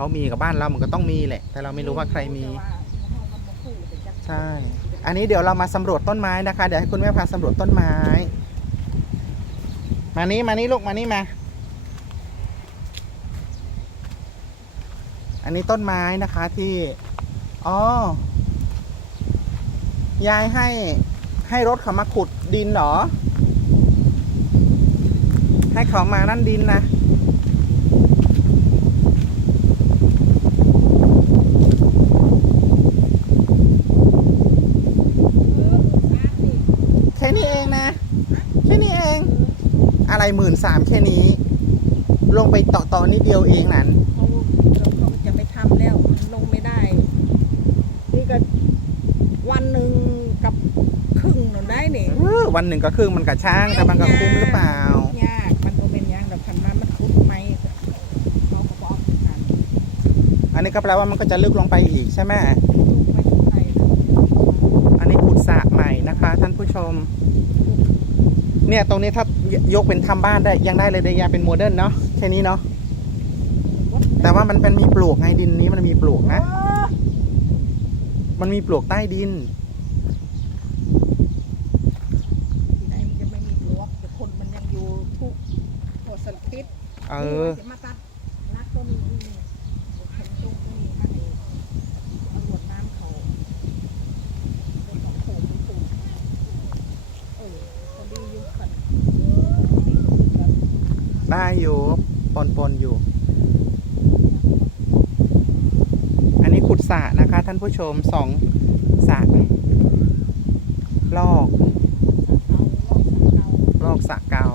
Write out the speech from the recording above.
เขามีกับบ้านเรามันก็ต้องมีแหละ แต่เราไม่รู้ว่าใครมี ใช่ อันนี้เดี๋ยวเรามาสำรวจต้นไม้นะคะ เดี๋ยวให้คุณแม่พาสำรวจต้นไม้ มานี้มานี้ลูกมานี่มา อันนี้ต้นไม้นะคะที่ อ๋อยายให้ให้รถเขามาขุดดินเหรอ ให้เขามานั่นดินนะ ค่นี้เองนะ แค่นี้เอง อะไรหมื่นสามแค่นี้ ลงไปต่อต่อนิดเดียวเองนั้นเขาเขาจะไม่ทำแล้วมันลงไม่ได้ นี่ก็วันหนึ่งกับครึ่งหนูได้นี่เออวันหนึ่งก็ครึ่งมันกับช่างแต่มันก็คุ้มหรือเปล่ายากมันก็เป็นอยางแบบพันมามันคุดไหมเขาก็บอกกันอันนี้ก็แปลว่ามันก็จะลึกลงไปอีกใช่ไหมลูกไม่ใช่นะ อันนี้ขุดสระใหม่นะคะ ท่าน ผู้ชม เนี่ยตรงนี้ถ้ายกเป็นทำบ้านได้ยังได้เลยได้ยาเป็นโมเดิร์นเนาะแค่นี้เนาะแต่ว่ามันเป็นมีปลวกไงดินนี้มันมีปลวกนะ มันมีปลวกใต้ดินที่ไหนมันจะไม่มีปลวกแต่คนมันยังอยู่ทุกหัวสารพิษเออจะมาตัดรักต้นนี้นี่เห็นตรงนี้ค่ะนี่เอาหวดน้ำเขาเป็นของโขมปูเออคนดีอยู่ขันดีแบบ ได้อยู่ปนปนๆอยู่ อันนี้ขุดสระนะคะ ท่านผู้ชมสองสระลอกเอาลอกสังเกาลอกสระเกา